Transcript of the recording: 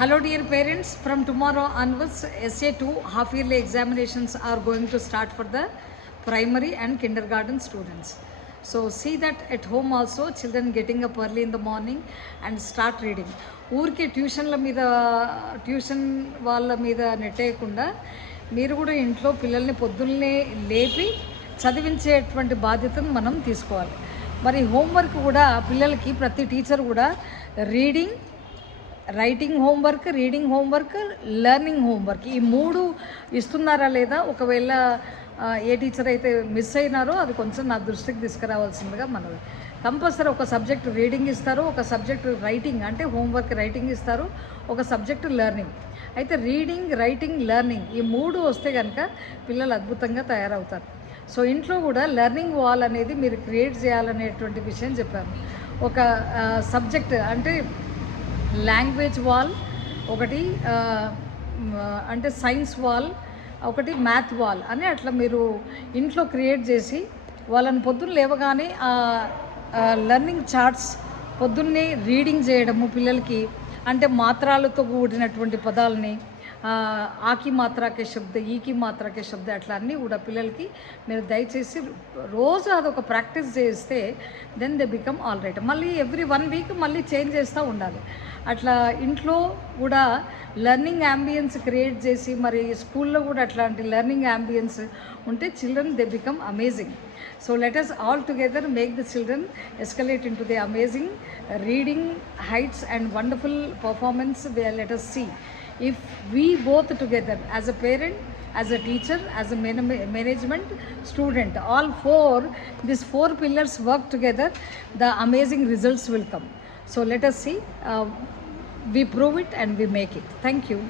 Hello dear parents, from tomorrow onwards SA2 half yearly examinations are going to start for the primary and kindergarten students. So see that at home also children getting up early in the morning and start reading. ఊరికే tuition వాళ్ళ మీద నెట్టేయకుండా మీరు కూడా ఇంట్లో పిల్లల్ని పొద్దున్నే లేపి చదివించేటువంటి బాధ్యతను మనం తీసుకోవాలి. మరి హోంవర్క్ కూడా పిల్లలకి ప్రతి టీచర్ కూడా writing homework, reading homework, learning homework ఈ మూడు ఇస్తున్నారా లేదా, ఒకవేళ ఏ టీచర్ అయితే మిస్ అయినారో అది కొంచెం నా దృష్టికి తీసుకురావాల్సిందిగా మనవి. కంపల్సరీ ఒక సబ్జెక్ట్ రీడింగ్ ఇస్తారు, ఒక సబ్జెక్ట్ రైటింగ్ అంటే హోంవర్క్ రైటింగ్ ఇస్తారు, ఒక సబ్జెక్ట్ లెర్నింగ్. అయితే రీడింగ్, రైటింగ్, లెర్నింగ్ ఈ మూడు వస్తే కనుక పిల్లలు అద్భుతంగా తయారవుతారు. సో ఇంట్లో కూడా లెర్నింగ్ వాల్ అనేది మీరు క్రియేట్ చేయాలనేటువంటి విషయం చెప్పాను. ఒక సబ్జెక్ట్ అంటే లాంగ్వేజ్ వాల్ ఒకటి, అంటే సైన్స్ వాల్ ఒకటి, మ్యాథ్ వాల్ అని అట్లా మీరు ఇంట్లో క్రియేట్ చేసి వాళ్ళని పొద్దున్న లేవగానే లెర్నింగ్ చార్ట్స్ పొద్దున్నే రీడింగ్ చేయడము పిల్లలకి, అంటే మాత్రాలతో కూడినటువంటి పదాలని ఆకి మాత్రాకే శబ్ద, ఈకి మాత్రాకే శబ్ద అట్లా అన్నీ కూడా పిల్లలకి మీరు దయచేసి రోజు అదొక ప్రాక్టీస్ చేస్తే then they become all right. మళ్ళీ ఎవ్రీ 1 వీక్ మళ్ళీ చేంజ్ చేస్తూ ఉండాలి. అట్లా ఇంట్లో కూడా లెర్నింగ్ యాంబియన్స్ క్రియేట్ చేసి మరి స్కూల్లో కూడా అట్లాంటి లెర్నింగ్ యాంబియన్స్ ఉంటే children they become amazing. So let us all together make the children escalate into the amazing reading heights and wonderful performance where let us see. If we both together as a parent, as a teacher, as a management, student, all these four pillars work together, the amazing results will come. So let us see, we prove it and we make it. Thank you.